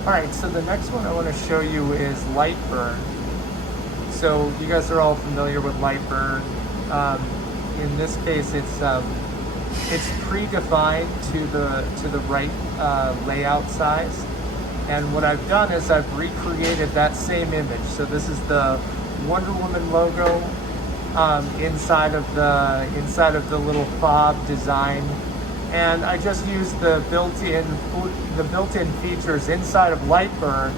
All right, so the next one I want to show you is Lightburn. So you guys are all familiar with Lightburn. In this case, it's predefined to the right layout size. And what I've done is I've recreated that same image. So this is the Wonder Woman logo inside of the little fob design. And I just used the built-in features inside of Lightburn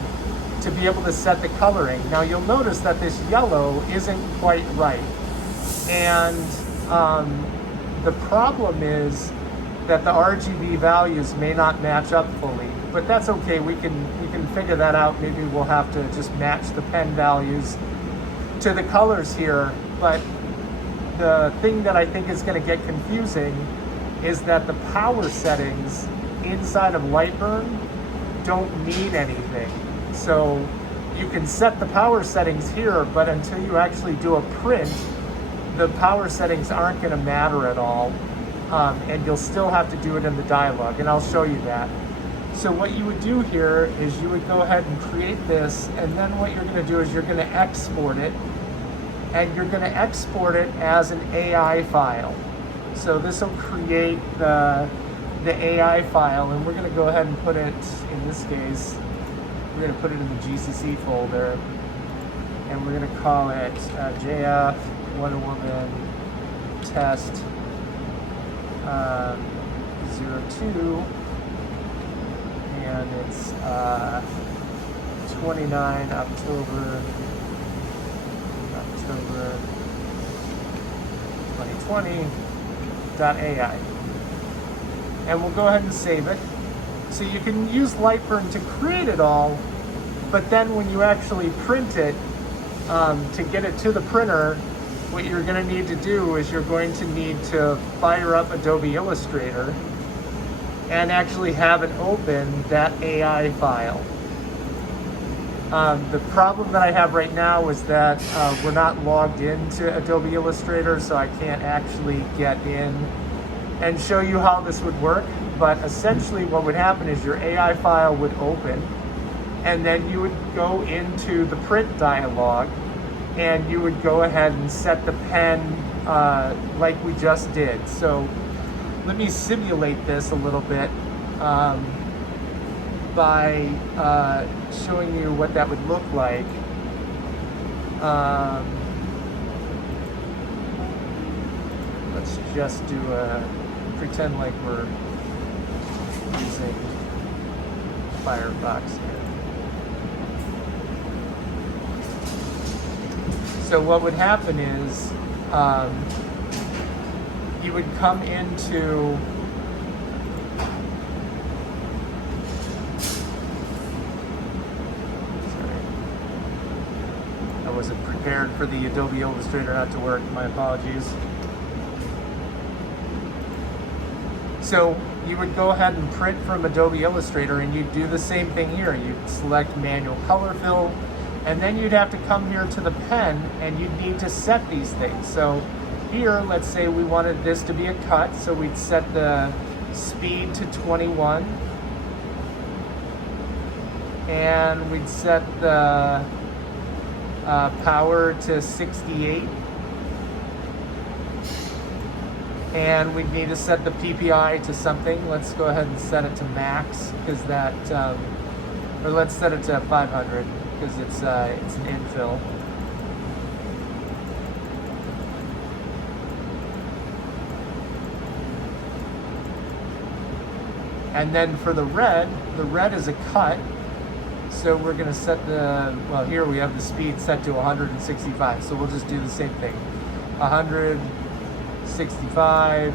to be able to set the coloring. Now you'll notice that this yellow isn't quite right, and the problem is that the RGB values may not match up fully. But that's okay. We can figure that out. Maybe we'll have to just match the pen values to the colors here. But the thing that I think is going to get confusing is that the power settings inside of Lightburn don't mean anything. So you can set the power settings here, but until you actually do a print, the power settings aren't going to matter at all. And you'll still have to do it in the dialog, and I'll show you that. So what you would do here is you would go ahead and create this, and then what you're going to do is you're going to export it, and you're going to export it as an AI file. So this will create the AI file, and we're going to go ahead and put it, in this case, we're going to put it in the GCC folder, and we're going to call it JF Wonder Woman Test 02, and it's 29 October 2020. .ai, and we'll go ahead and save it. So you can use Lightburn to create it all, but then when you actually print it, to get it to the printer, what you're going to need to do is you're going to need to fire up Adobe Illustrator and actually have it open that AI file. The problem that I have right now is that we're not logged into Adobe Illustrator, so I can't actually get in and show you how this would work. But essentially what would happen is your AI file would open, and then you would go into the print dialog, and you would go ahead and set the pen like we just did. So let me simulate this a little bit by showing you what that would look like. Let's just do pretend like we're using Firefox here. So what would happen is you would come into I wasn't prepared for the Adobe Illustrator not to work. My apologies. So you would go ahead and print from Adobe Illustrator, and you'd do the same thing here. You'd select manual color fill, and then you'd have to come here to the pen, and you'd need to set these things. So here, let's say we wanted this to be a cut, so we'd set the speed to 21, and we'd set the power to 68, and we need to set the PPI to something. Let's go ahead and set it to max, because that, or let's set it to 500 because it's an infill. And then for the red is a cut. So we're going to set the, well, here we have the speed set to 165. So we'll just do the same thing. 165.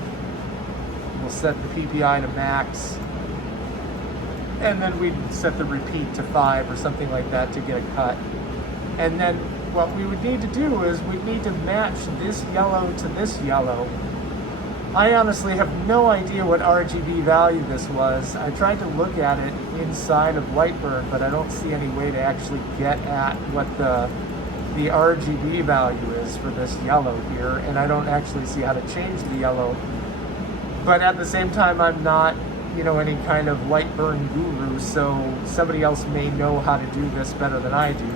We'll set the PPI to max. And then we'd set the repeat to 5 or something like that to get a cut. And then what we would need to do is we'd need to match this yellow to this yellow. I honestly have no idea what RGB value this was. I tried to look at it inside of Lightburn, but I don't see any way to actually get at what the RGB value is for this yellow here, and I don't actually see how to change the yellow. But at the same time, I'm not any kind of Lightburn guru, so somebody else may know how to do this better than I do.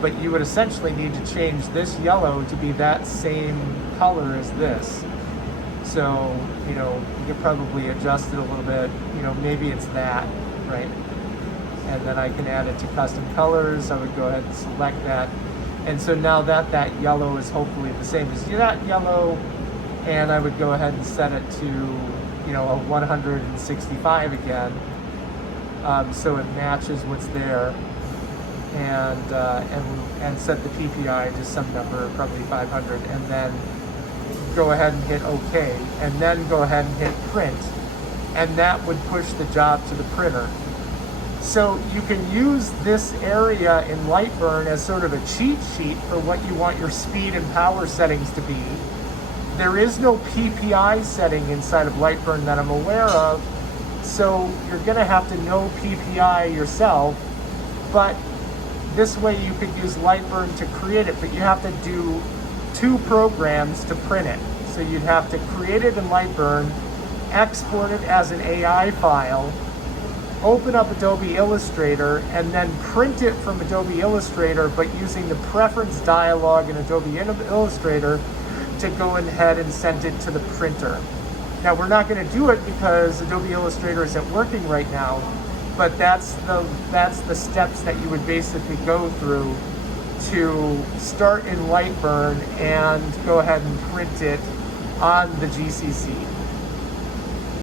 But you would essentially need to change this yellow to be that same color as this. So, you could probably adjust it a little bit, maybe it's that, right? And then I can add it to custom colors. I would go ahead and select that. And so now that yellow is hopefully the same as that yellow, and I would go ahead and set it to, a 165 again, so it matches what's there, and set the PPI to some number, probably 500, and then go ahead and hit OK, and then go ahead and hit print, and that would push the job to the printer. So you can use this area in Lightburn as sort of a cheat sheet for what you want your speed and power settings to be. There is no PPI setting inside of Lightburn that I'm aware of, so you're going to have to know PPI yourself, but this way you could use Lightburn to create it, but you have to do 2 programs to print it. So you'd have to create it in Lightburn, export it as an AI file, open up Adobe Illustrator, and then print it from Adobe Illustrator, but using the preference dialog in Adobe Illustrator to go ahead and send it to the printer. Now we're not going to do it because Adobe Illustrator isn't working right now, but that's the steps that you would basically go through to start in Lightburn and go ahead and print it on the GCC.